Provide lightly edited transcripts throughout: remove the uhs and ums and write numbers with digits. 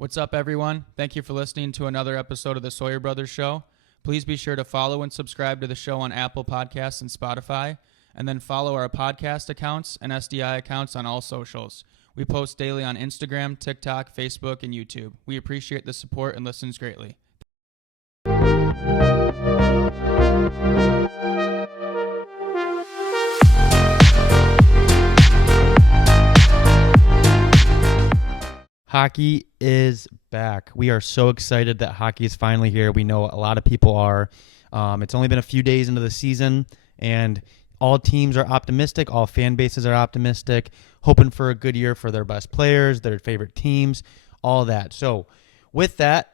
What's up, everyone? Thank you for listening to another episode of the Sawyer Brothers Show. Please be sure to follow and subscribe to the show on Apple Podcasts and Spotify, and then follow our podcast accounts and SDI accounts on all socials. We post daily on Instagram, TikTok, Facebook, and YouTube. We appreciate the support and listens greatly. Hockey is back. We are so excited that hockey is finally here. We know a lot of people are. It's only been a few days into the season, and all teams are optimistic. All fan bases are optimistic, hoping for a good year for their best players, their favorite teams, all that. So with that,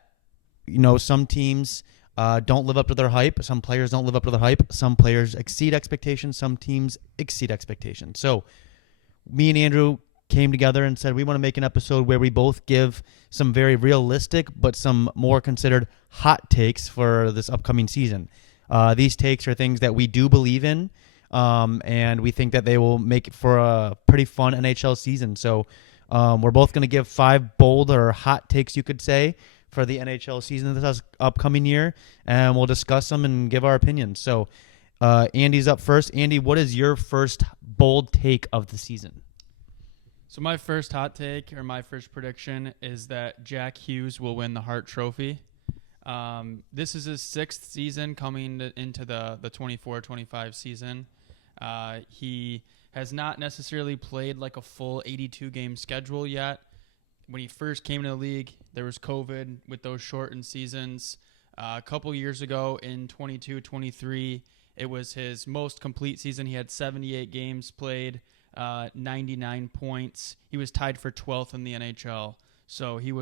some teams don't live up to their hype. Some players don't live up to their hype. Some players exceed expectations. Some teams exceed expectations. So me and Andrew came together and said we want to make an episode where we both give some very realistic but some more considered hot takes for this upcoming season. These takes are things that we do believe in, and we think that they will make it for a pretty fun NHL season. So we're both going to give 5 bold or hot takes, you could say, for the NHL season this upcoming year, and we'll discuss them and give our opinions. So Andy's up first. Andy, what is your first bold take of the season? So my first hot take, or my first prediction, is that Jack Hughes will win the Hart Trophy. This is his 6th season coming into the 24-25 season. He has not necessarily played like a full 82-game schedule yet. When he first came into the league, there was COVID with those shortened seasons. A couple years ago in 22-23, it was his most complete season. He had 78 games played. 99 points. He was tied for 12th in the NHL. So he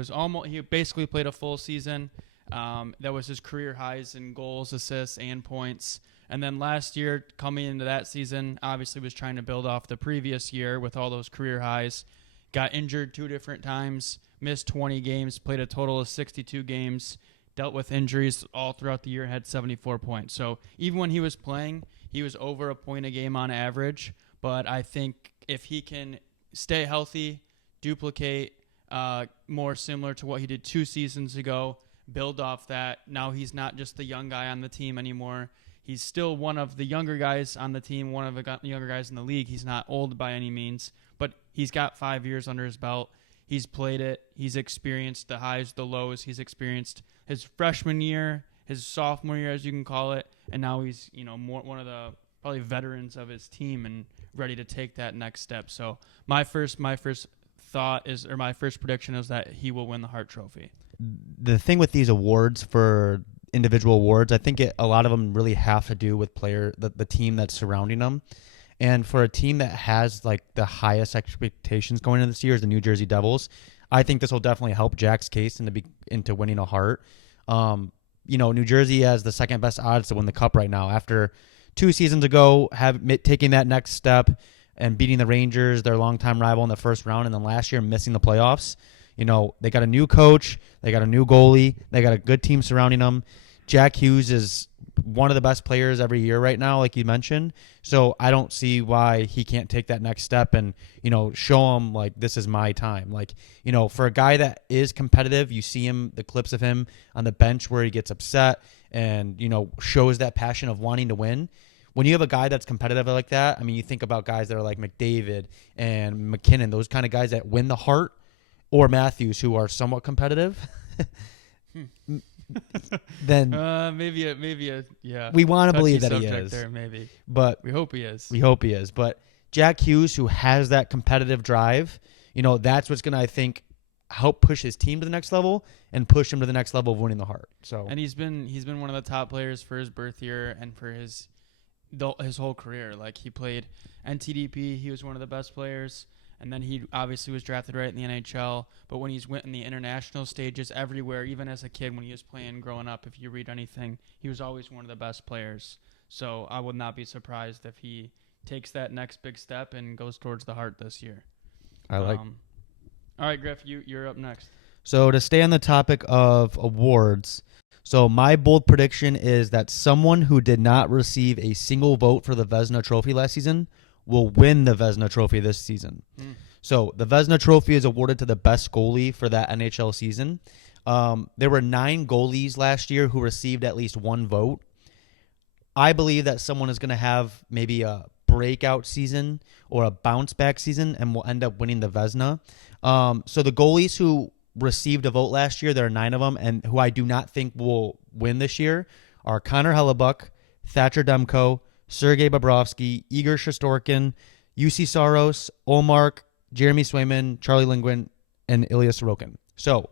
basically played a full season. That was his career highs in goals, assists, and points. And then last year, coming into that season, obviously was trying to build off the previous year with all those career highs. Got injured 2 different times, missed 20 games, played a total of 62 games, dealt with injuries all throughout the year, had 74 points. So even when he was playing, he was over a point a game on average. But I think if he can stay healthy, duplicate more similar to what he did 2 seasons ago, build off that. Now he's not just the young guy on the team anymore. He's still one of the younger guys on the team, one of the younger guys in the league. He's not old by any means, but he's got 5 years under his belt. He's played it. He's experienced the highs, the lows. He's experienced his freshman year, his sophomore year, as you can call it, and now he's one of the probably veterans of his team and ready to take that next step. So my first thought is, or my first prediction is that he will win the Hart Trophy. The thing with these awards, for individual awards, I think a lot of them really have to do with the team that's surrounding them. And for a team that has like the highest expectations going into this year is the New Jersey Devils, I think this will definitely help Jack's case into winning a Hart. New Jersey has the second best odds to win the Cup right now after 2 seasons ago, taking that next step and beating the Rangers, their longtime rival, in the first round, and then last year missing the playoffs. They got a new coach, they got a new goalie, they got a good team surrounding them. Jack Hughes is one of the best players every year right now, like you mentioned. So I don't see why he can't take that next step and, show him, like, this is my time. Like, for a guy that is competitive, you see the clips of him on the bench where he gets upset and, shows that passion of wanting to win. When you have a guy that's competitive like that, I mean, you think about guys that are like McDavid and McKinnon, those kind of guys that win the Hart, or Matthews, who are somewhat competitive. Then yeah. We want to believe that he is. There, maybe. But we hope he is. But Jack Hughes, who has that competitive drive, that's what's going to, I think, help push his team to the next level and push him to the next level of winning the Hart. So, and he's been one of the top players for his birth year and for his whole career. Like, he played NTDP, he was one of the best players, and then he obviously was drafted right in the NHL. But when he's went in the international stages everywhere, even as a kid when he was playing growing up, if you read anything, he was always one of the best players. So I would not be surprised if he takes that next big step and goes towards the Hart this year. All right, Griff, you're up next. So to stay on the topic of awards, so my bold prediction is that someone who did not receive a single vote for the Vezina Trophy last season will win the Vezina Trophy this season. So the Vezina Trophy is awarded to the best goalie for that NHL season. There were 9 goalies last year who received at least one vote. I believe that someone is going to have maybe a breakout season or a bounce back season and will end up winning the Vezina. So the goalies who received a vote last year, there are 9 of them, and who I do not think will win this year are Connor Hellebuck, Thatcher Demko, Sergei Bobrovsky, Igor Shesterkin, UC Saros, Olmark, Jeremy Swayman, Charlie Lindgren, and Ilya Sorokin. So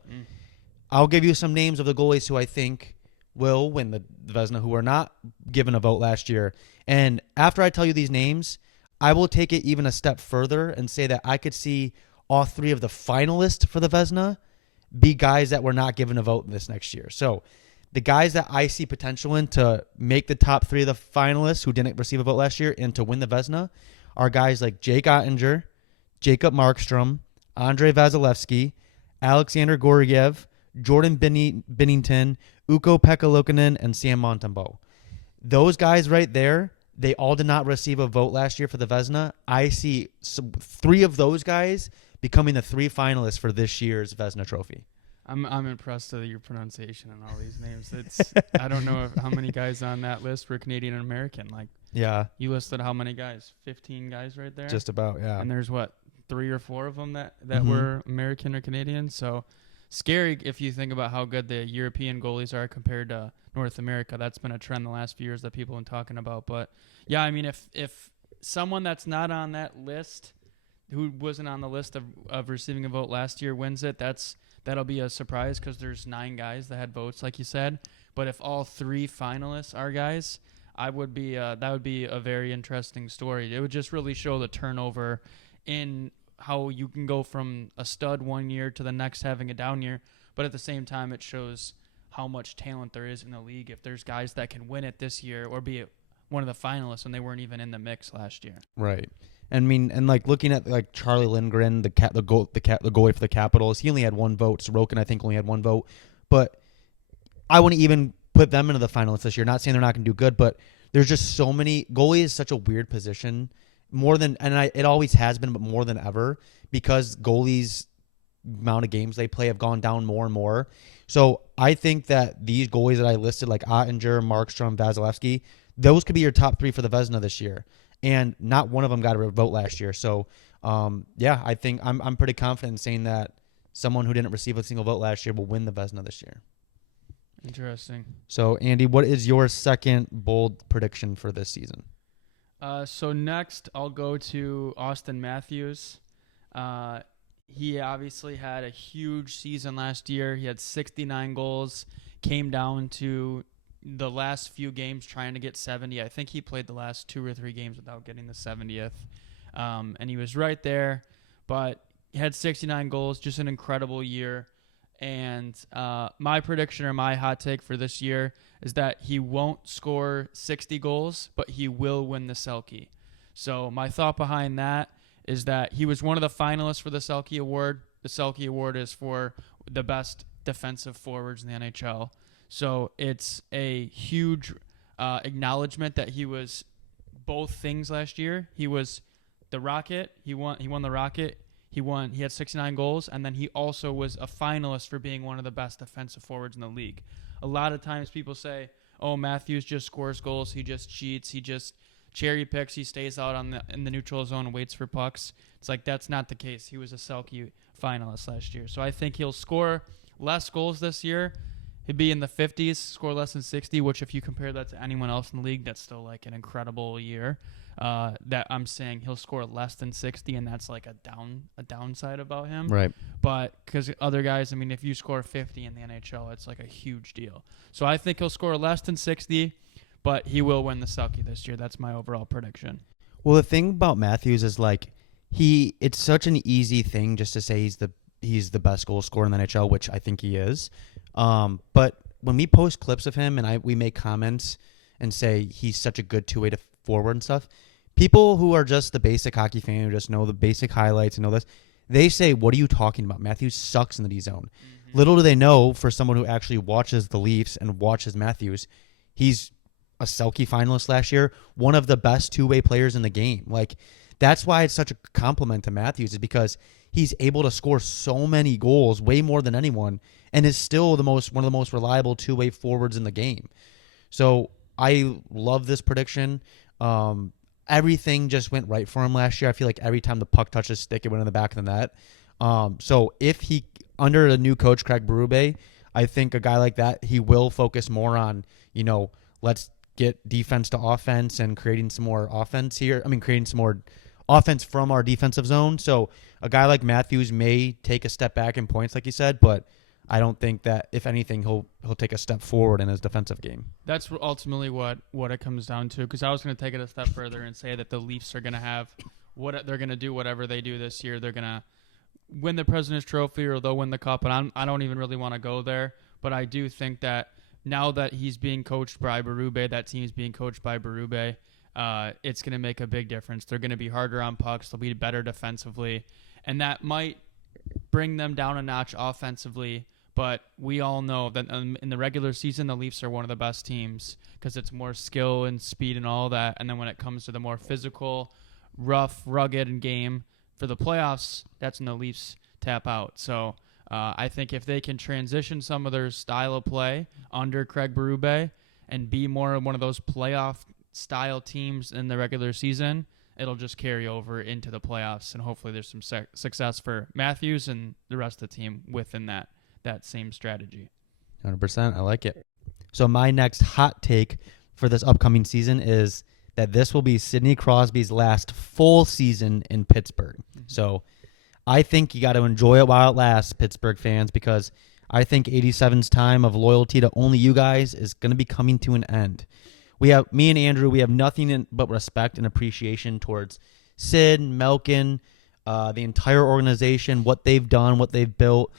I'll give you some names of the goalies who I think will win the Vezina who were not given a vote last year. And after I tell you these names, I will take it even a step further and say that I could see all 3 of the finalists for the Vezina be guys that were not given a vote this next year. So the guys that I see potential in to make the top 3 of the finalists who didn't receive a vote last year and to win the Vezina are guys like Jake Ottinger, Jacob Markstrom, Andrei Vasilevsky, Alexander Gorgiev, Jordan Binnington, Ukko-Pekka Luukkonen, and Sam Montembeault. Those guys right there, they all did not receive a vote last year for the Vezina. I see 3 of those guys becoming the 3 finalists for this year's Vezina Trophy. I'm impressed with your pronunciation and all these names. It's I don't know how many guys on that list were Canadian and American. Like, yeah, you listed how many guys? 15 guys right there. Just about, yeah. And there's what, 3 or 4 of them that were American or Canadian. So scary if you think about how good the European goalies are compared to North America. That's been a trend the last few years that people have been talking about. But yeah, I mean, if someone that's not on that list, who wasn't on the list of receiving a vote last year, wins it, that'll be a surprise because there's 9 guys that had votes, like you said. But if all 3 finalists are guys, that would be a very interesting story. It would just really show the turnover in how you can go from a stud one year to the next having a down year. But at the same time, it shows how much talent there is in the league if there's guys that can win it this year or be one of the finalists when they weren't even in the mix last year. Right. I mean, and like looking at like Charlie Lindgren, the goalie for the Capitals, he only had 1 vote. Sorokin, I think, only had 1 vote. But I wouldn't even put them into the finalists this year. Not saying they're not going to do good, but there's just so many. Goalie is such a weird position, it always has been, but more than ever, because goalies' amount of games they play have gone down more and more. So I think that these goalies that I listed, like Ottinger, Markstrom, Vasilevsky, those could be your top 3 for the Vezina this year. And not one of them got a vote last year. So, yeah, I think I'm pretty confident in saying that someone who didn't receive a single vote last year will win the Vezina this year. Interesting. So, Andy, what is your second bold prediction for this season? So next, I'll go to Austin Matthews. He obviously had a huge season last year. He had 69 goals, came down to the last few games trying to get 70. I think he played the last 2 or 3 games without getting the 70th. And he was right there, but he had 69 goals, just an incredible year. And my prediction or my hot take for this year is that he won't score 60 goals, but he will win the Selke. So my thought behind that is that he was one of the finalists for the Selke Award. The Selke Award is for the best defensive forwards in the NHL. So it's a huge acknowledgement that he was both things last year. He was the Rocket. He won the Rocket. He had 69 goals, and then he also was a finalist for being one of the best defensive forwards in the league. A lot of times people say, oh, Matthews just scores goals. He just cheats. He just cherry picks. He stays out in the neutral zone and waits for pucks. It's like that's not the case. He was a Selke finalist last year. So I think he'll score less goals this year. He'd be in the 50s, score less than 60, which if you compare that to anyone else in the league, that's still like an incredible year. That I'm saying he'll score less than 60, and that's like a downside about him. Right. But because other guys, I mean, if you score 50 in the NHL, it's like a huge deal. So I think he'll score less than 60, but he will win the Selke this year. That's my overall prediction. Well, the thing about Matthews is like it's such an easy thing just to say he's the best goal scorer in the NHL, which I think he is. But when we post clips of him and we make comments and say he's such a good two-way forward and stuff, people who are just the basic hockey fan who just know the basic highlights and know this, they say, what are you talking about? Matthews sucks in the D zone. Mm-hmm. Little do they know, for someone who actually watches the Leafs and watches Matthews, he's a Selke finalist last year, one of the best two-way players in the game. Like, that's why it's such a compliment to Matthews, is because he's able to score so many goals, way more than anyone, and is still one of the most reliable two-way forwards in the game. So I love this prediction. Everything just went right for him last year. I feel like every time the puck touched his stick, it went in the back of the net. So if he, under the new coach, Craig Berube, I think a guy like that, he will focus more on, let's get defense to offense and creating some more offense here. I mean, creating some more offense from our defensive zone. So a guy like Matthews may take a step back in points, like you said, but I don't think that, if anything, he'll take a step forward in his defensive game. That's ultimately what it comes down to, because I was going to take it a step further and say that the Leafs are going to have they're going to do whatever they do this year. They're going to win the President's Trophy, or they'll win the Cup, and I don't even really want to go there, but I do think that now that he's being coached by Berube, that team's being coached by Berube, it's going to make a big difference. They're going to be harder on pucks. They'll be better defensively, and that might bring them down a notch offensively. But we all know that in the regular season, the Leafs are one of the best teams because it's more skill and speed and all that. And then when it comes to the more physical, rough, rugged game for the playoffs, that's when the Leafs tap out. So I think if they can transition some of their style of play under Craig Berube and be more of one of those playoff-style teams in the regular season, it'll just carry over into the playoffs. And hopefully there's some success for Matthews and the rest of the team within that same strategy. 100%. I like it. So my next hot take for this upcoming season is that this will be Sidney Crosby's last full season in Pittsburgh. Mm-hmm. So I think you got to enjoy it while it lasts, Pittsburgh fans, because I think 87's time of loyalty to only you guys is going to be coming to an end. Me and Andrew, we have nothing but respect and appreciation towards Sid, Malkin, the entire organization, what they've done, what they've built.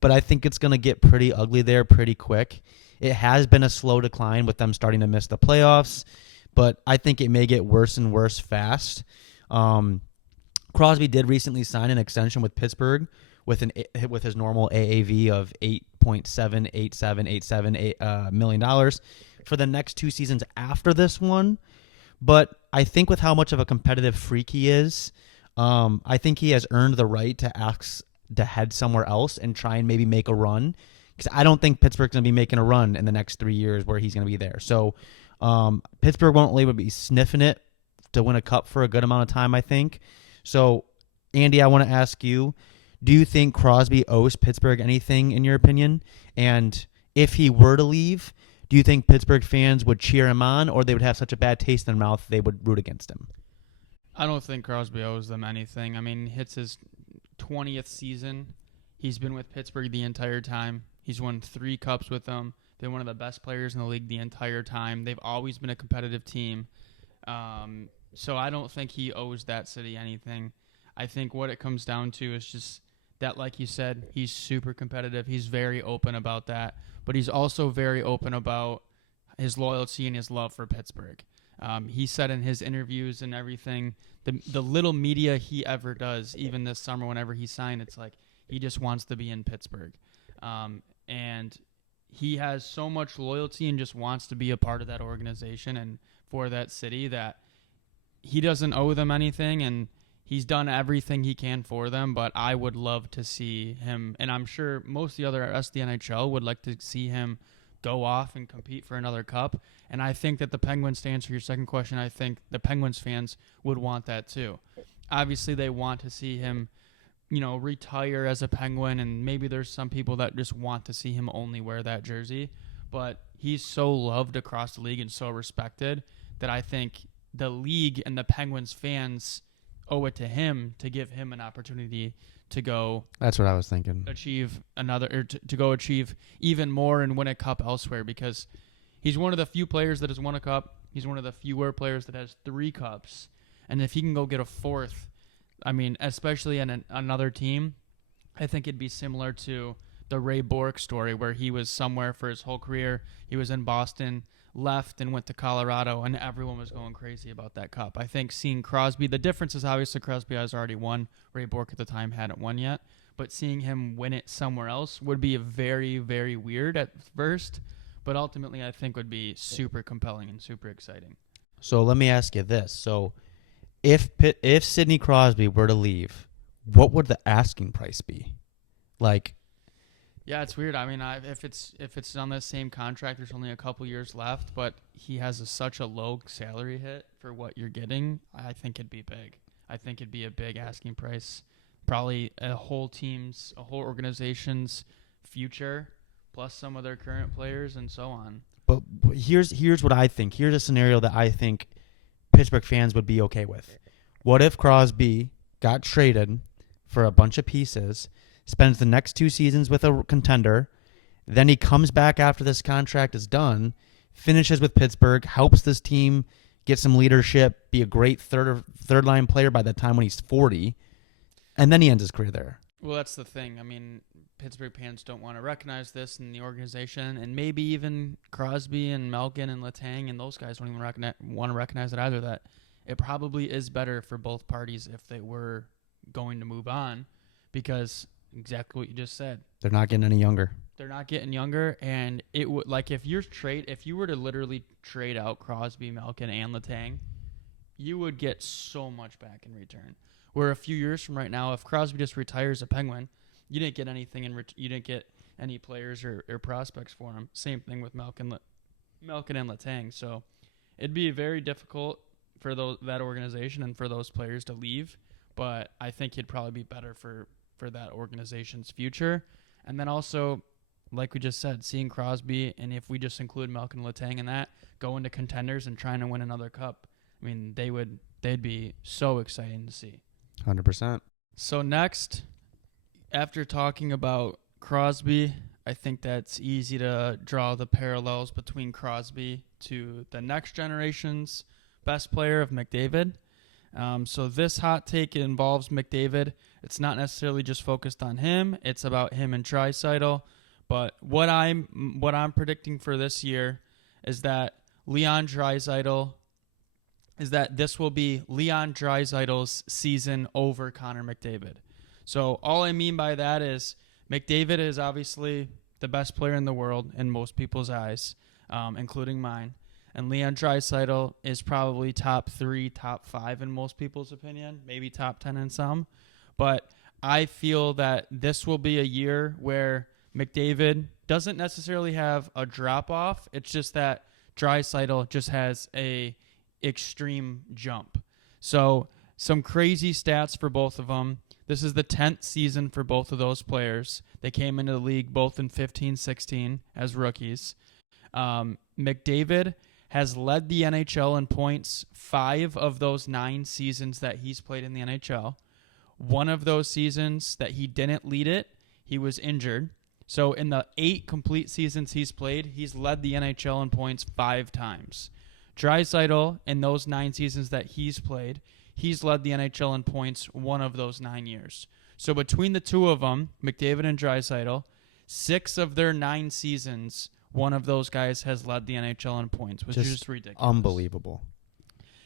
But I think it's going to get pretty ugly there pretty quick. It has been a slow decline with them starting to miss the playoffs, but I think it may get worse and worse fast. Crosby did recently sign an extension with Pittsburgh with his normal AAV of $8.787 million for the next two seasons after this one. But I think with how much of a competitive freak he is, I think he has earned the right to head somewhere else and try and maybe make a run, because I don't think Pittsburgh's going to be making a run in the next 3 years where he's going to be there. So Pittsburgh won't really be sniffing it to win a cup for a good amount of time, I think. So, Andy, I want to ask you, do you think Crosby owes Pittsburgh anything, in your opinion? And if he were to leave, do you think Pittsburgh fans would cheer him on, or they would have such a bad taste in their mouth they would root against him? I don't think Crosby owes them anything. I mean, it's his 20th season. He's been with Pittsburgh the entire time. He's won 3 cups with them. They're one of the best players in the league the entire time. They've always been a competitive team. So I don't think he owes that city anything. I think what it comes down to is just that, like you said, he's super competitive. He's very open about that. But he's also very open about his loyalty and his love for Pittsburgh. He said in his interviews and everything, the little media he ever does, even this summer whenever he signed, it's like he just wants to be in Pittsburgh. And he has so much loyalty and just wants to be a part of that organization and for that city that he doesn't owe them anything, and he's done everything he can for them. But I would love to see him, and I'm sure most of the other rest of the NHL would like to see him go off and compete for another cup. And I think that the Penguins, to answer your second question, I think the Penguins fans would want that too. Obviously, they want to see him, retire as a Penguin, and maybe there's some people that just want to see him only wear that jersey. But he's so loved across the league and so respected that I think the league and the Penguins fans owe it to him to give him an opportunity to go. That's what I was thinking. Achieve another, or to go achieve even more and win a cup elsewhere, because he's one of the few players that has won a cup. He's one of the fewer players that has 3 cups, and if he can go get a 4th, I mean, especially in another team, I think it'd be similar to the Ray Bourque story, where he was somewhere for his whole career. He was in Boston, left and went to Colorado, and everyone was going crazy about that cup. I think seeing Crosby, the difference is obviously Crosby has already won. Ray Bourque at the time hadn't won yet, but seeing him win it somewhere else would be very, very weird at first, but ultimately I think would be super compelling and super exciting. So let me ask you this. So if Sidney Crosby were to leave, what would the asking price be? Like, Yeah, it's weird. I mean, if it's on the same contract, there's only a couple years left, but he has such a low salary hit for what you're getting. I think it'd be big. I think it'd be a big asking price. Probably a whole organization's future, plus some of their current players and so on. but here's what I think. Here's a scenario that I think Pittsburgh fans would be okay with. What if Crosby got traded for a bunch of pieces, spends the next 2 seasons with a contender, then he comes back after this contract is done, finishes with Pittsburgh, helps this team get some leadership, be a great third line player by the time when he's 40, and then he ends his career there. Well, that's the thing. I mean, Pittsburgh fans don't want to recognize this in the organization, and maybe even Crosby and Malkin and Letang and those guys don't even want to recognize it either, that it probably is better for both parties if they were going to move on, because exactly what you just said. They're not getting any younger. They're not getting younger, and it would, like, if you were to literally trade out Crosby, Malkin, and Letang, you would get so much back in return. Where a few years from right now, if Crosby just retires a Penguin, you didn't get anything you didn't get any players or prospects for him. Same thing with Malkin and Letang. So it'd be very difficult for that organization and for those players to leave. But I think it'd probably be better for that organization's future. And then also, like we just said, seeing Crosby, and if we just include Malkin and Letang in that, go into contenders and trying to win another cup. I mean, they'd be so exciting to see. 100%. So next, after talking about Crosby, I think that's easy to draw the parallels between Crosby to the next generation's best player of McDavid. So this hot take involves McDavid. It's not necessarily just focused on him. It's about him and Draisaitl. But what I'm predicting for this year is that this will be Leon Draisaitl's season over Connor McDavid. So all I mean by that is McDavid is obviously the best player in the world in most people's eyes, including mine. And Leon Draisaitl is probably top 3, top 5 in most people's opinion, maybe top 10 in some. But I feel that this will be a year where McDavid doesn't necessarily have a drop-off. It's just that Draisaitl just has a extreme jump. So some crazy stats for both of them. This is the 10th season for both of those players. They came into the league both in 15-16 as rookies. McDavid has led the NHL in points 5 of those 9 seasons that he's played in the NHL. One of those seasons that he didn't lead it, he was injured. So in the 8 complete seasons he's played, he's led the NHL in points 5 times. Draisaitl, in those 9 seasons that he's played, he's led the NHL in points 1 of those 9 years. So between the two of them, McDavid and Draisaitl, 6 of their 9 seasons, one of those guys has led the NHL in points, which is just ridiculous. Unbelievable.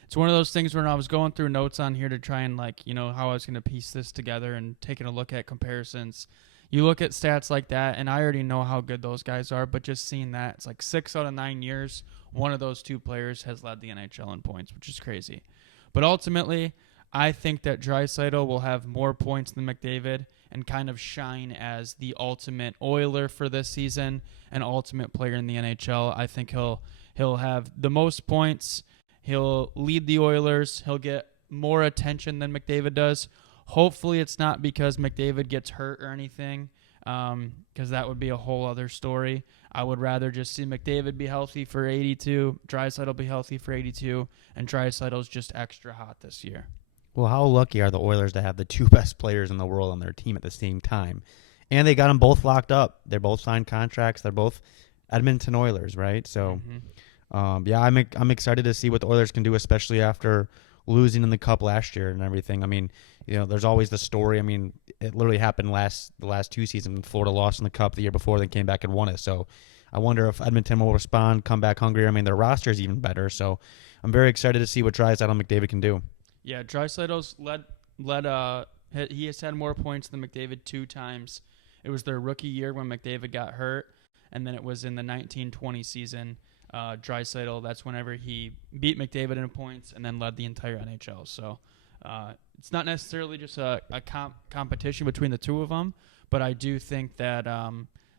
It's one of those things when I was going through notes on here to try and, how I was going to piece this together and taking a look at comparisons. You look at stats like that, and I already know how good those guys are, but just seeing that, it's like 6 out of 9 years, one of those 2 players has led the NHL in points, which is crazy. But ultimately, I think that Draisaitl will have more points than McDavid and kind of shine as the ultimate Oiler for this season, an ultimate player in the NHL. I think he'll have the most points. He'll lead the Oilers. He'll get more attention than McDavid does. Hopefully it's not because McDavid gets hurt or anything, because that would be a whole other story. I would rather just see McDavid be healthy for 82, Draisaitl be healthy for 82, and Draisaitl's just extra hot this year. Well, how lucky are the Oilers to have the 2 best players in the world on their team at the same time? And they got them both locked up. They're both signed contracts. They're both Edmonton Oilers, right? So, I'm excited to see what the Oilers can do, especially after losing in the Cup last year and everything. I mean, there's always the story. I mean, it literally happened the last 2 seasons. Florida lost in the Cup the year before, then came back and won it. So I wonder if Edmonton will respond, come back hungrier. I mean, their roster is even better. So I'm very excited to see what Draisaitl and McDavid can do. Yeah, Draisaitl's he has had more points than McDavid 2 times. It was their rookie year when McDavid got hurt, and then it was in the 19-20 season Draisaitl, that's whenever he beat McDavid in points and then led the entire NHL. So it's not necessarily just a competition between the two of them, but I do think that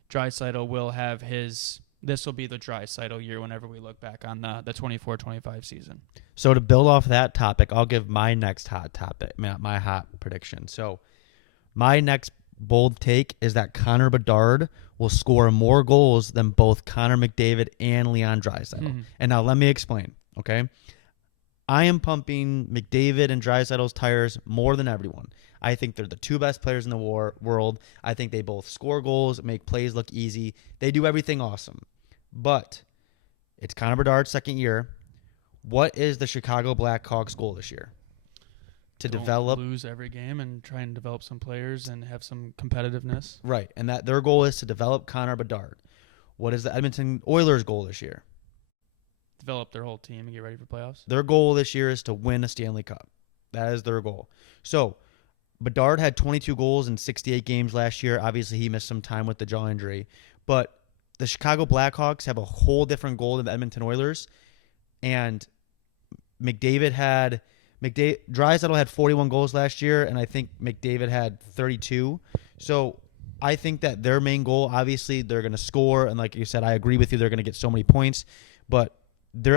Draisaitl will have his. This will be the Draisaitl year whenever we look back on the 24-25 season. So to build off that topic, I'll give my next hot topic, my hot prediction. So my next bold take is that Connor Bedard will score more goals than both Connor McDavid and Leon Draisaitl. Mm-hmm. And now let me explain, okay? I am pumping McDavid and Draisaitl's tires more than everyone. I think they're the two best players in the world. I think they both score goals, make plays look easy. They do everything awesome. But it's Connor Bedard's second year. What is the Chicago Blackhawks' goal this year? To lose every game and try and develop some players and have some competitiveness. Right, and that their goal is to develop Connor Bedard. What is the Edmonton Oilers' goal this year? Develop their whole team and get ready for playoffs. Their goal this year is to win a Stanley Cup. That is their goal. So Bedard had 22 goals in 68 games last year. Obviously, he missed some time with the jaw injury. But the Chicago Blackhawks have a whole different goal than the Edmonton Oilers. And Draisaitl had 41 goals last year, and I think McDavid had 32. So I think that their main goal, obviously, they're going to score. And like you said, I agree with you. They're going to get so many points. But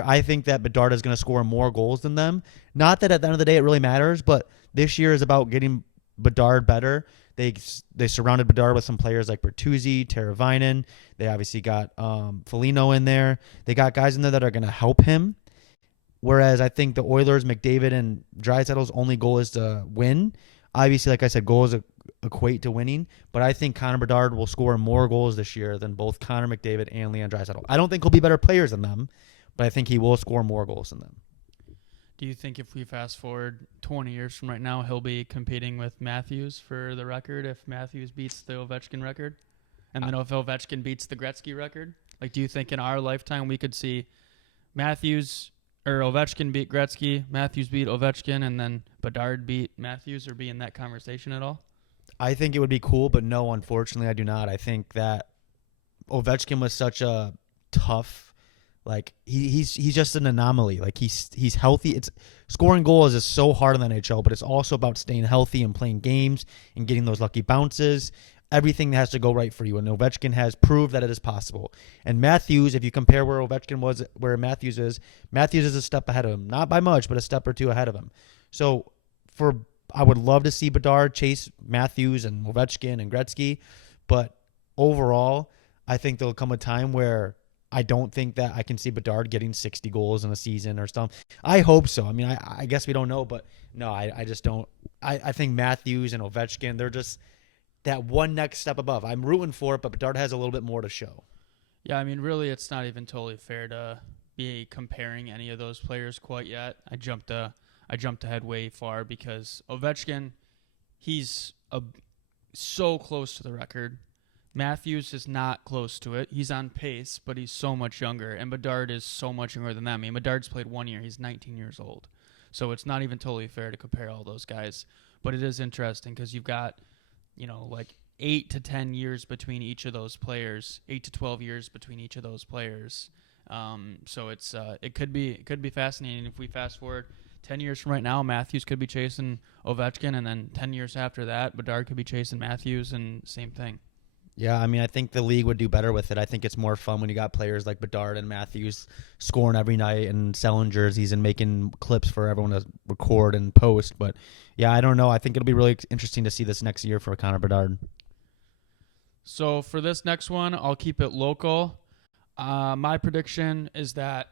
I think that Bedard is going to score more goals than them. Not that at the end of the day it really matters, but this year is about getting Bedard better. They surrounded Bedard with some players like Bertuzzi, Teravainen. They obviously got Foligno in there. They got guys in there that are going to help him. Whereas I think the Oilers, McDavid, and Draisaitl's only goal is to win. Obviously, like I said, goals equate to winning. But I think Connor Bedard will score more goals this year than both Connor McDavid and Leon Draisaitl. I don't think he'll be better players than them, but I think he will score more goals than them. Do you think if we fast forward 20 years from right now, he'll be competing with Matthews for the record if Matthews beats the Ovechkin record? And then if Ovechkin beats the Gretzky record? Like, do you think in our lifetime we could see Matthews or Ovechkin beat Gretzky, Matthews beat Ovechkin, and then Bedard beat Matthews, or be in that conversation at all? I think it would be cool, but no, unfortunately, I do not. I think that Ovechkin was such a tough. Like he's just an anomaly. Like he's healthy. It's scoring goals is so hard in the NHL, but it's also about staying healthy and playing games and getting those lucky bounces. Everything has to go right for you, and Ovechkin has proved that it is possible. And Matthews, if you compare where Ovechkin was, where Matthews is a step ahead of him. Not by much, but a step or two ahead of him. So I would love to see Bedard chase Matthews and Ovechkin and Gretzky, but overall, I think there'll come a time where I don't think that I can see Bedard getting 60 goals in a season or something. I hope so. I mean, I guess we don't know, but no, I just don't. I think Matthews and Ovechkin, they're just that one next step above. I'm rooting for it, but Bedard has a little bit more to show. Yeah, I mean, really, it's not even totally fair to be comparing any of those players quite yet. I jumped ahead way far because Ovechkin, he's so close to the record. Matthews is not close to it. He's on pace, but he's so much younger. And Bedard is so much younger than that. I mean, Bedard's played 1 year. He's 19 years old. So it's not even totally fair to compare all those guys. But it is interesting because you've got, like 8 to 10 years between each of those players, 8 to 12 years between each of those players. So it could be fascinating if we fast forward 10 years from right now. Matthews could be chasing Ovechkin, and then 10 years after that, Bedard could be chasing Matthews, and same thing. Yeah, I mean, I think the league would do better with it. I think it's more fun when you got players like Bedard and Matthews scoring every night and selling jerseys and making clips for everyone to record and post. But, yeah, I don't know. I think it'll be really interesting to see this next year for Connor Bedard. So for this next one, I'll keep it local. My prediction is that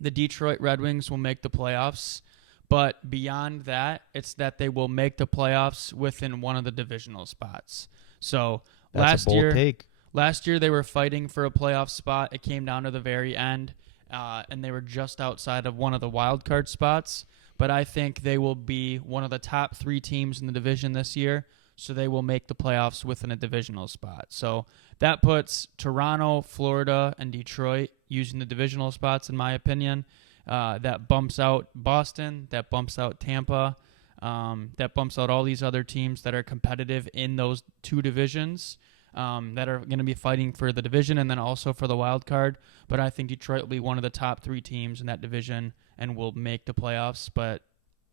the Detroit Red Wings will make the playoffs. But beyond that, it's that they will make the playoffs within one of the divisional spots. So That's a bold take. Last year they were fighting for a playoff spot. It came down to the very end, and they were just outside of one of the wild card spots. But I think they will be one of the top 3 teams in the division this year, so they will make the playoffs within a divisional spot. So that puts Toronto, Florida, and Detroit using the divisional spots, in my opinion. That bumps out Boston. That bumps out Tampa. That bumps out all these other teams that are competitive in those 2 divisions. that are going to be fighting for the division and then also for the wild card. But I think Detroit will be one of the top 3 teams in that division and will make the playoffs, but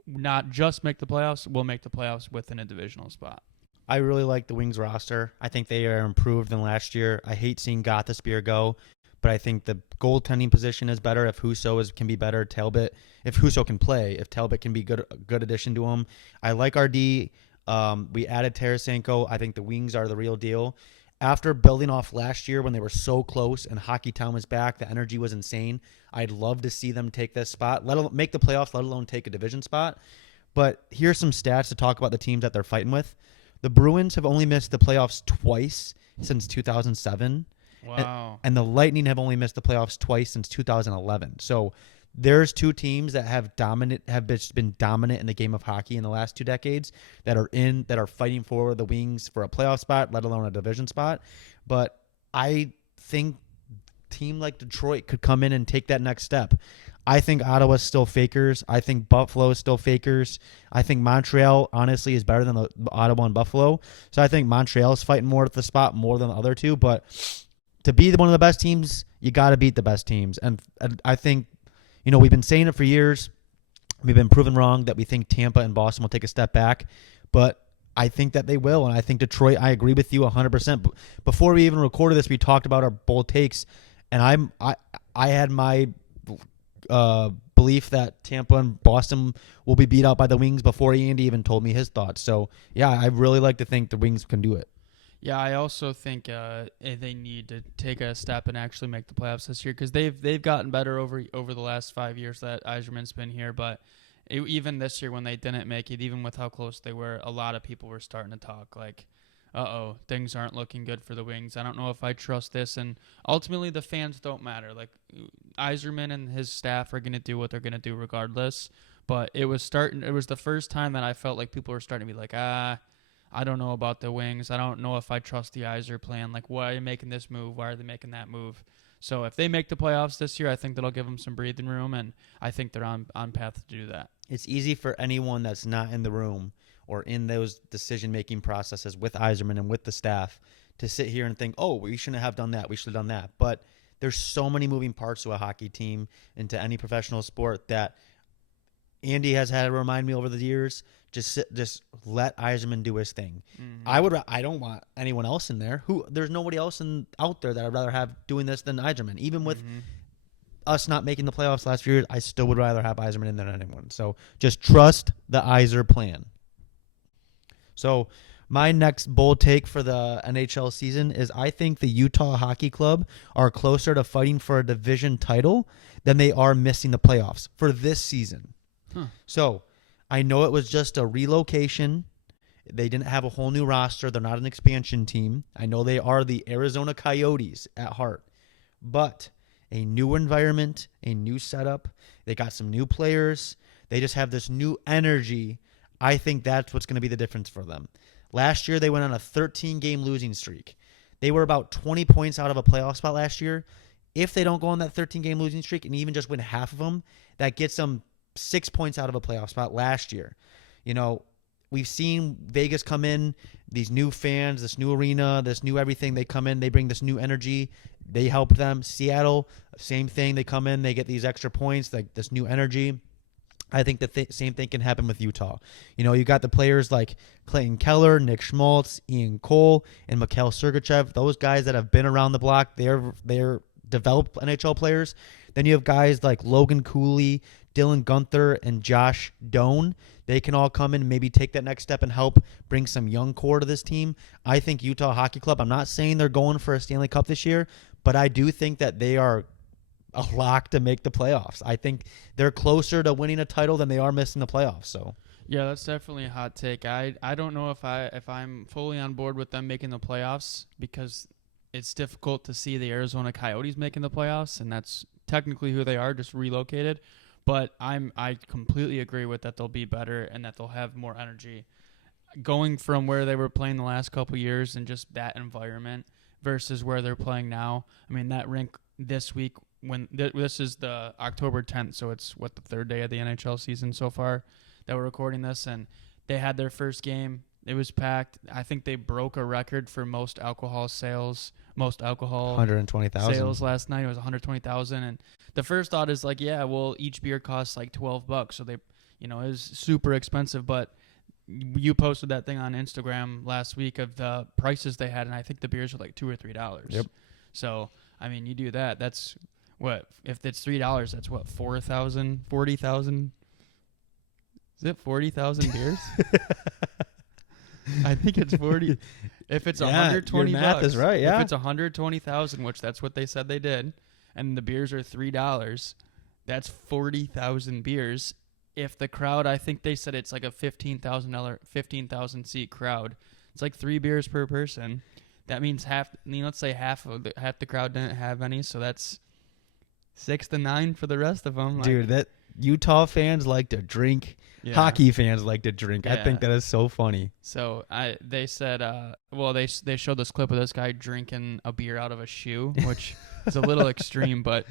not just make the playoffs, will make the playoffs within a divisional spot. I really like the Wings roster. I think they are improved than last year. I hate seeing Gothisbeer go, but I think the goaltending position is better if Husso can be better. Talbot, if Husso can play, if Talbot can be good addition to him. I like our D. We added Tarasenko. I think the Wings are the real deal. After building off last year when they were so close and Hockey Town was back, the energy was insane. I'd love to see them take this spot, make the playoffs, let alone take a division spot. But here's some stats to talk about the teams that they're fighting with. The Bruins have only missed the playoffs twice since 2007. Wow. And the Lightning have only missed the playoffs twice since 2011. So there's 2 teams that have been dominant in the game of hockey in the last 2 decades that are fighting for the Wings for a playoff spot, let alone a division spot. But I think a team like Detroit could come in and take that next step. I think Ottawa's still fakers. I think Buffalo is still fakers. I think Montreal, honestly, is better than the Ottawa and Buffalo. So I think Montreal is fighting more at the spot more than the other 2. But to be one of the best teams, you got to beat the best teams. And I think, we've been saying it for years. We've been proven wrong that we think Tampa and Boston will take a step back. But I think that they will. And I think Detroit, I agree with you 100%. Before we even recorded this, we talked about our bold takes. And I had my belief that Tampa and Boston will be beat out by the Wings before Andy even told me his thoughts. So, yeah, I really like to think the Wings can do it. Yeah, I also think they need to take a step and actually make the playoffs this year because they've gotten better over the last 5 years that Yzerman's been here. But even this year when they didn't make it, even with how close they were, a lot of people were starting to talk like, things aren't looking good for the Wings. I don't know if I trust this. And ultimately, the fans don't matter. Like, Yzerman and his staff are going to do what they're going to do regardless. But it was the first time that I felt like people were starting to be like, I don't know about the Wings. I don't know if I trust the Yzer plan. Like, why are you making this move? Why are they making that move? So if they make the playoffs this year, I think that'll give them some breathing room, and I think they're on path to do that. It's easy for anyone that's not in the room or in those decision-making processes with Yzerman and with the staff to sit here and think, oh, we shouldn't have done that. We should have done that. But there's so many moving parts to a hockey team and to any professional sport that Andy has had to remind me over the years, just let Yzerman do his thing. Mm-hmm. I don't want anyone else in there. There's nobody else out there that I'd rather have doing this than Yzerman. Even with us not making the playoffs last year, I still would rather have Yzerman in there than anyone. So just trust the Yzer plan. So my next bold take for the NHL season is I think the Utah Hockey Club are closer to fighting for a division title than they are missing the playoffs for this season. So I know it was just a relocation. They didn't have a whole new roster. They're not an expansion team. I know they are the Arizona Coyotes at heart. But a new environment, a new setup. They got some new players. They just have this new energy. I think that's what's going to be the difference for them. Last year, they went on a 13-game losing streak. They were about 20 points out of a playoff spot last year. If they don't go on that 13-game losing streak and even just win half of them, that gets them 6 points out of a playoff spot last year. We've seen Vegas come in, these new fans, this new arena, this new everything. They come in, they bring this new energy. They help them. Seattle, same thing. They come in, they get these extra points, like this new energy. I think the same thing can happen with Utah. You got the players like Clayton Keller, Nick Schmaltz, Ian Cole, and Mikhail Sergachev. Those guys that have been around the block, they're developed NHL players. Then you have guys like Logan Cooley, Dylan Gunther, and Josh Doan. They can all come in and maybe take that next step and help bring some young core to this team. I think Utah Hockey Club, I'm not saying they're going for a Stanley Cup this year, but I do think that they are a lock to make the playoffs. I think they're closer to winning a title than they are missing the playoffs. So yeah, that's definitely a hot take. I don't know if I'm fully on board with them making the playoffs because it's difficult to see the Arizona Coyotes making the playoffs, and that's technically who they are, just relocated. But I completely agree with that they'll be better and that they'll have more energy. Going from where they were playing the last couple of years and just that environment versus where they're playing now. I mean, that rink this week, when this is the October 10th, so it's the third day of the NHL season so far that we're recording this, and they had their first game. It was packed. I think they broke a record for most alcohol sales, most alcohol 120,000 sales last night. It was 120,000. And the first thought is like, yeah, well, each beer costs like $12, so they, it was super expensive. But you posted that thing on Instagram last week of the prices they had, and I think the beers were like $2 or $3. Yep. So I mean, you do that. That's what, if it's $3, that's what, 4,000, 40,000. Is it 40,000 beers? I think it's 40. If it's 120 your math bucks, is right, yeah. If it's 120,000, which that's what they said they did, and the beers are $3, that's 40,000 beers. If the crowd, I think they said it's like a $15,000 seat crowd. It's like 3 beers per person. That means let's say half the crowd didn't have any, so that's 6 to 9 for the rest of them. Dude, that Utah fans like to drink. Yeah. Hockey fans like to drink. Yeah. I think that is so funny. So they said, they showed this clip of this guy drinking a beer out of a shoe, which is a little extreme, but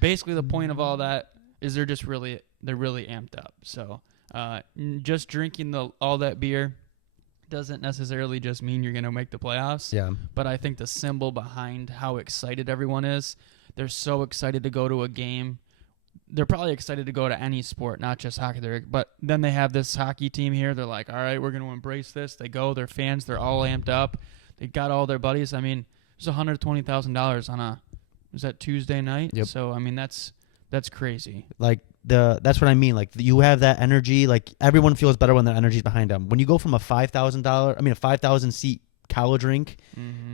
basically the point of all that is they're really amped up. So just drinking all that beer doesn't necessarily just mean you're going to make the playoffs. Yeah. But I think the symbol behind how excited everyone is, they're so excited to go to a game. They're probably excited to go to any sport, not just hockey. But then they have this hockey team here. They're like, all right, we're going to embrace this. They go, they're fans. They're all amped up. They got all their buddies. I mean, there's $120,000 on was that Tuesday night? Yep. So, I mean, that's crazy. Like that's what I mean. Like you have that energy. Like everyone feels better when the energy's behind them. When you go from a a 5,000 seat college rink,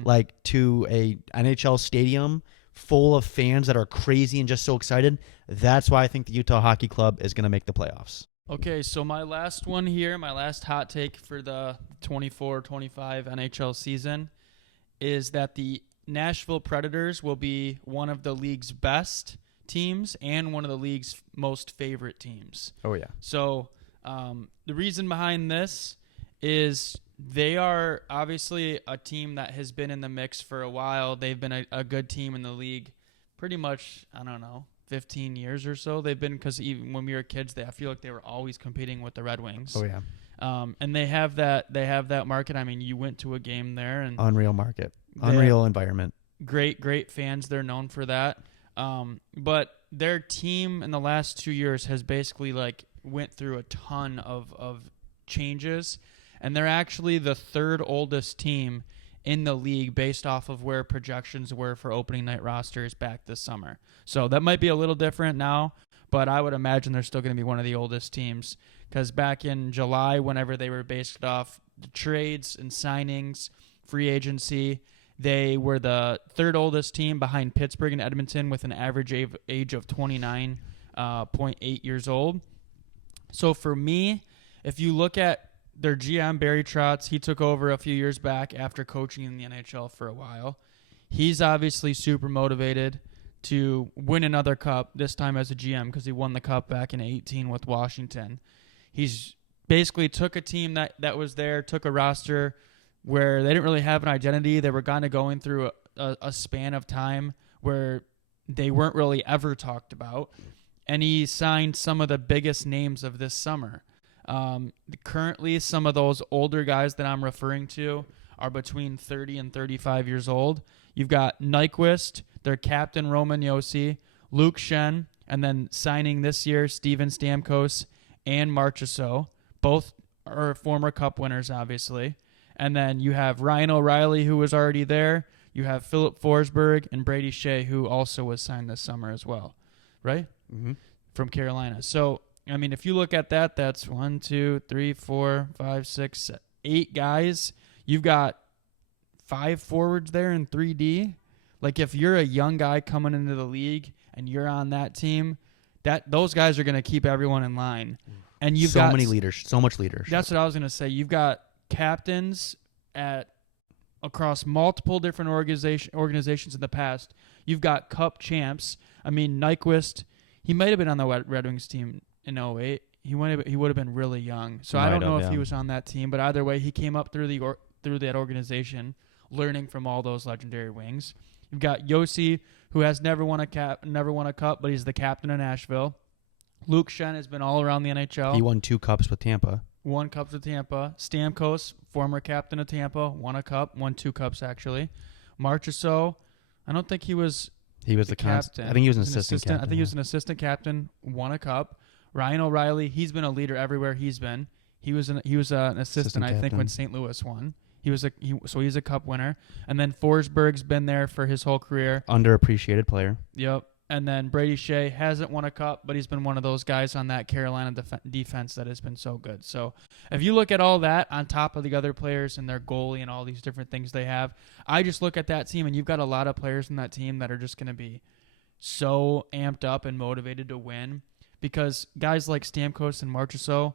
like to a NHL stadium full of fans that are crazy and just so excited, that's why I think the Utah Hockey Club is going to make the playoffs. Okay, so my last one here, my last hot take for the 24-25 NHL season is that the Nashville Predators will be one of the league's best teams and one of the league's most favorite teams. Oh, yeah. So the reason behind this is they are obviously a team that has been in the mix for a while. They've been a good team in the league pretty much, 15 years or so. They've been, because even when we were kids, I feel like they were always competing with the Red Wings. Oh, yeah. And they have that market. I mean, you went to a game there, and Unreal market. Unreal environment. Great fans. They're known for that. But their team in the last 2 years has basically went through a ton of changes, and they're actually the third oldest team in the league based off of where projections were for opening night rosters back this summer. So that might be a little different now, but I would imagine they're still going to be one of the oldest teams, because back in July, whenever they were based off the trades and signings, free agency, they were the third oldest team behind Pittsburgh and Edmonton with an average age of 29.8 years old. So for me, if you look at their GM, Barry Trotz, he took over a few years back after coaching in the NHL for a while. He's obviously super motivated to win another cup, this time as a GM, because he won the cup back in 2018 with Washington. He's basically took a team that was there, took a roster where they didn't really have an identity. They were kind of going through a span of time where they weren't really ever talked about. And he signed some of the biggest names of this summer. Currently, some of those older guys that I'm referring to are between 30 and 35 years old. You've got Nyquist, their captain Roman Josi, Luke Schenn, and then signing this year Steven Stamkos and Marchessault. Both are former Cup winners, obviously. And then you have Ryan O'Reilly, who was already there. You have Philip Forsberg and Brady Shea, who also was signed this summer as well, right? Mm-hmm. From Carolina. So, I mean, if you look at that, that's 1, 2, 3, 4, 5, 6, 8 guys. You've got 5 forwards there in 3D. Like, if you're a young guy coming into the league and you're on that team, those guys are going to keep everyone in line. And you've got many leaders, so much leadership. That's what I was going to say. You've got captains across multiple different organizations in the past. You've got Cup champs. I mean, Nyquist, he might have been on the Red Wings team in 2008. He would have been really young. So I don't know if he was on that team, but either way, he came up through that organization, learning from all those legendary Wings. You've got Josi, who has never won a cup, but he's the captain of Nashville. Luke Schenn has been all around the NHL. He won 2 cups with Tampa. won cups with Tampa. Stamkos, former captain of Tampa, won 2 cups actually. Marchessault, I don't think he was the captain. I think he was an assistant captain. I think he was an assistant captain, won a cup. Ryan O'Reilly, he's been a leader everywhere he's been. He was an assistant I think, when St. Louis won. So he's a cup winner. And then Forsberg's been there for his whole career. Underappreciated player. Yep. And then Brady Shea hasn't won a cup, but he's been one of those guys on that Carolina defense that has been so good. So if you look at all that on top of the other players and their goalie and all these different things they have, I just look at that team, and you've got a lot of players in that team that are just going to be so amped up and motivated to win, because guys like Stamkos and Marchessault,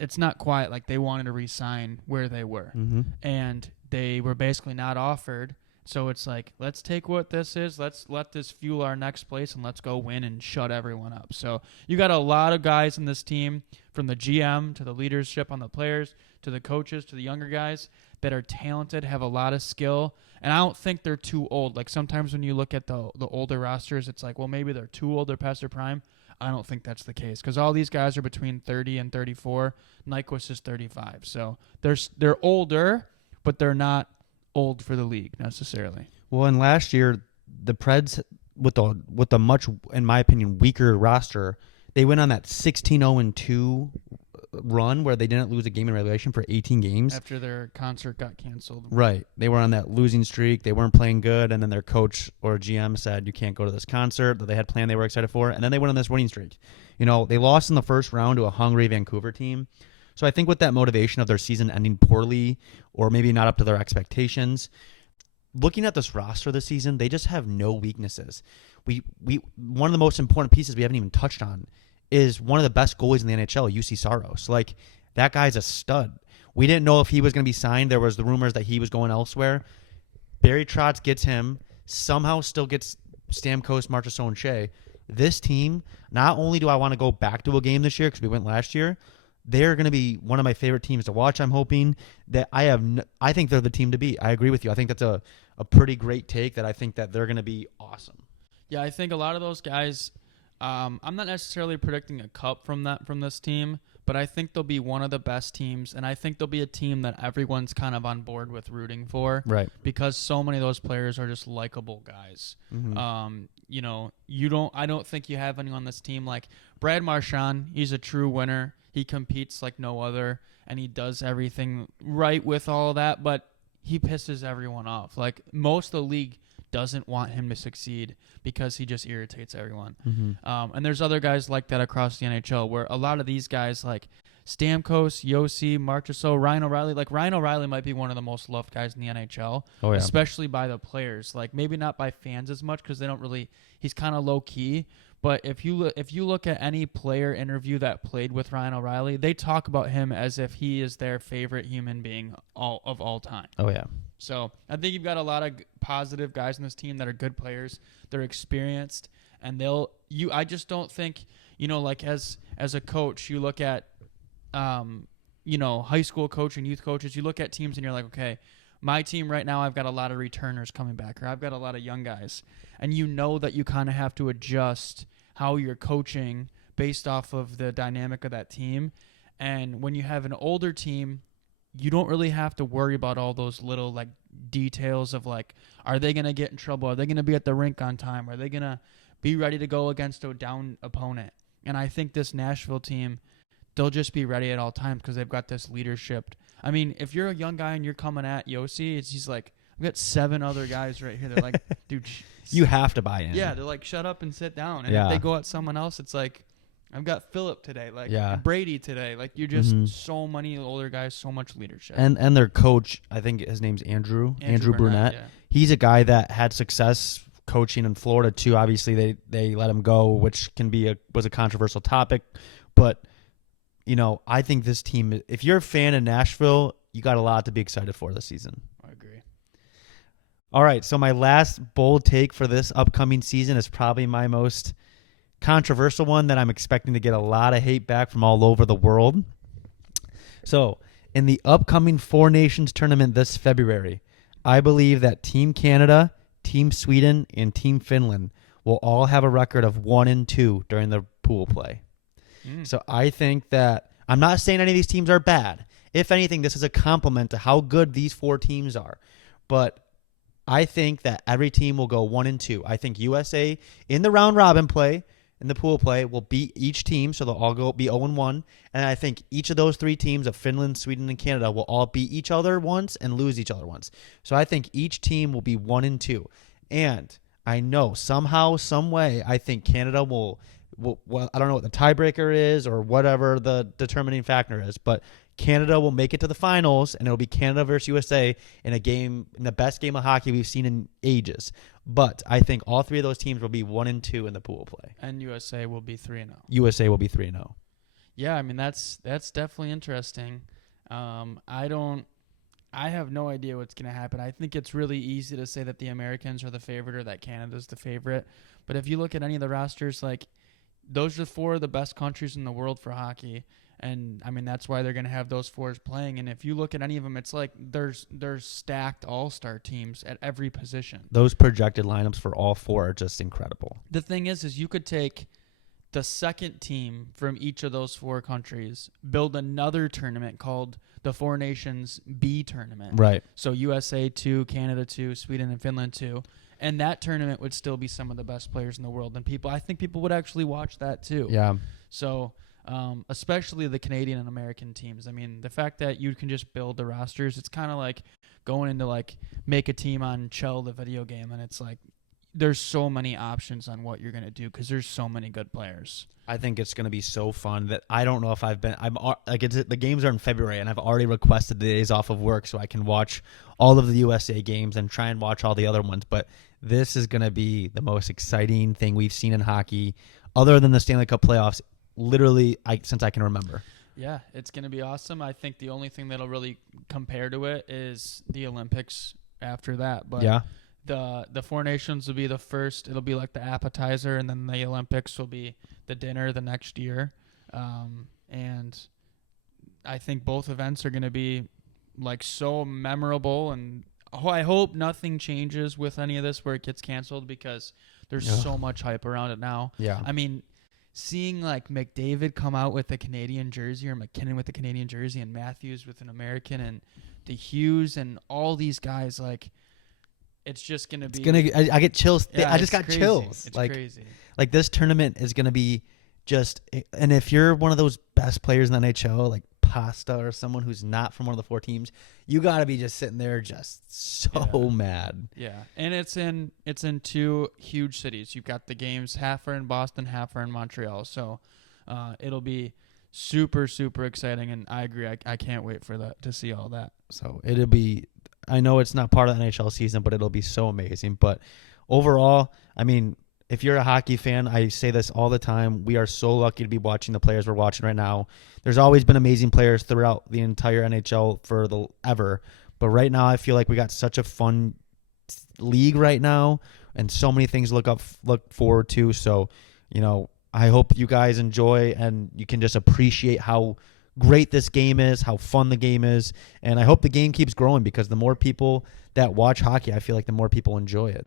it's not quite like they wanted to re-sign where they were. Mm-hmm. And they were basically not offered. So it's like, let's take what this is, let's let this fuel our next place, and let's go win and shut everyone up. So you got a lot of guys in this team, from the GM to the leadership on the players to the coaches to the younger guys, that are talented, have a lot of skill, and I don't think they're too old. Like sometimes when you look at the older rosters, it's like, well, maybe they're too old, they're past their prime. I don't think that's the case, because all these guys are between 30 and 34. Nyquist is 35. So they're older, but they're not old for the league necessarily. Well, and last year, the Preds, with a much, in my opinion, weaker roster, they went on that 16-0-2 run where they didn't lose a game in regulation for 18 games. After their concert got canceled. Right. They were on that losing streak. They weren't playing good, and then their coach or GM said, you can't go to this concert that they had planned they were excited for, and then they went on this winning streak. They lost in the first round to a hungry Vancouver team. So I think with that motivation of their season ending poorly, or maybe not up to their expectations, looking at this roster this season, they just have no weaknesses. We one of the most important pieces we haven't even touched on is one of the best goalies in the NHL, UC Saros. Like, that guy's a stud. We didn't know if he was going to be signed. There was the rumors that he was going elsewhere. Barry Trotz gets him, somehow still gets Stamkos, Marchessault, and Shea. This team, not only do I want to go back to a game this year because we went last year, they're going to be one of my favorite teams to watch. I'm hoping that I think they're the team to beat. I agree with you. I think that's a pretty great take, that I think that they're going to be awesome. Yeah, I think a lot of those guys, I'm not necessarily predicting a cup from this team, but I think they'll be one of the best teams, and I think they'll be a team that everyone's kind of on board with rooting for. Right. Because so many of those players are just likable guys. Mm-hmm. I don't think you have anyone on this team like Brad Marchand. He's a true winner. He competes like no other, and he does everything right with all that, but he pisses everyone off. Like, most of the league doesn't want him to succeed because he just irritates everyone. Mm-hmm. And there's other guys like that across the NHL, where a lot of these guys like Stamkos, Yossi, Marchessault, Ryan O'Reilly. Like, Ryan O'Reilly might be one of the most loved guys in the NHL, especially by the players. Like, maybe not by fans as much, because they don't really. He's kind of low key. But if you look at any player interview that played with Ryan O'Reilly, they talk about him as if he is their favorite human being of all time. Oh yeah. So I think you've got a lot of positive guys in this team that are good players. They're experienced, and I just don't think, like as a coach, you look at high school coach and youth coaches, you look at teams and you're like, okay, my team right now, I've got a lot of returners coming back, or I've got a lot of young guys. And you know that you kind of have to adjust how you're coaching based off of the dynamic of that team. And when you have an older team, you don't really have to worry about all those little like details of like, are they going to get in trouble? Are they going to be at the rink on time? Are they going to be ready to go against a down opponent? And I think this Nashville team, they'll just be ready at all times because they've got this leadership. I mean, if you're a young guy and you're coming at Yossi, he's like, I've got 7 other guys right here. They're like, dude. You have to buy in. Yeah, they're like, shut up and sit down. And if they go at someone else, it's like, I've got Phillip today, like Brady today. Like, you're just so many older guys, so much leadership. And their coach, I think his name's Andrew Brunette. Yeah. He's a guy that had success coaching in Florida too. Obviously, they let him go, which was a controversial topic. But, I think this team, if you're a fan of Nashville, you got a lot to be excited for this season. I agree. All right, so my last bold take for this upcoming season is probably my most controversial one that I'm expecting to get a lot of hate back from all over the world. So, in the upcoming Four Nations tournament this February, I believe that Team Canada, Team Sweden, and Team Finland will all have a record of 1-2 during the pool play. So I think that I'm not saying any of these teams are bad. If anything, this is a compliment to how good these 4 teams are. But I think that every team will go 1-2. I think USA in the round robin play, in the pool play, will beat each team, so they'll all be 0-1. And I think each of those 3 teams of Finland, Sweden, and Canada will all beat each other once and lose each other once. So I think each team will be 1-2. And I know somehow, some way, I think Canada will well, I don't know what the tiebreaker is or whatever the determining factor is, but Canada will make it to the finals, and it'll be Canada versus USA in the best game of hockey we've seen in ages. But I think all 3 of those teams will be 1-2 in the pool play. And USA will be 3-0. USA will be 3-0. Yeah, I mean that's definitely interesting. I have no idea what's going to happen. I think it's really easy to say that the Americans are the favorite or that Canada's the favorite. But if you look at any of the rosters, like, those are 4 of the best countries in the world for hockey. And, I mean, that's why they're going to have those 4s playing. And if you look at any of them, it's like there's stacked all-star teams at every position. Those projected lineups for all 4 are just incredible. The thing is you could take the second team from each of those 4 countries, build another tournament called the 4 Nations B tournament. Right. So USA 2, Canada 2, Sweden and Finland 2. And that tournament would still be some of the best players in the world. And I think people would actually watch that too. Yeah. So, especially the Canadian and American teams. I mean, the fact that you can just build the rosters, it's kind of like going into like make a team on Chell, the video game. And it's like, there's so many options on what you're going to do because there's so many good players. I think it's going to be so fun that I don't know if the games are in February, and I've already requested the days off of work so I can watch all of the USA games and try and watch all the other ones. But this is going to be the most exciting thing we've seen in hockey other than the Stanley Cup playoffs, literally since I can remember. Yeah, it's going to be awesome. I think the only thing that'll really compare to it is the Olympics after that. But yeah. The 4 Nations will be the first. It'll be like the appetizer, and then the Olympics will be the dinner the next year. And I think both events are going to be like so memorable, and I hope nothing changes with any of this where it gets canceled because there's so much hype around it now. Yeah. I mean, seeing like McDavid come out with a Canadian jersey or McKinnon with a Canadian jersey and Matthews with an American and the Hughes and all these guys, like, it's just going to be... I get chills. Yeah, I just got crazy. chills. It's like, crazy. Like, this tournament is going to be just... And if you're one of those best players in the NHL, like Pasta or someone who's not from one of the 4 teams, you got to be just sitting there just so mad. Yeah, and it's in 2 huge cities. You've got the games, half are in Boston, half are in Montreal. So it'll be super, super exciting, and I agree. I can't wait for that to see all that. So it'll be... I know it's not part of the NHL season, but it'll be so amazing. But overall, I mean, if you're a hockey fan, I say this all the time. We are so lucky to be watching the players we're watching right now. There's always been amazing players throughout the entire NHL ever. But right now, I feel like we got such a fun league right now, and so many things to look forward to. So, I hope you guys enjoy and you can just appreciate how great this game is, how fun the game is, and I hope the game keeps growing because the more people that watch hockey, I feel like the more people enjoy it.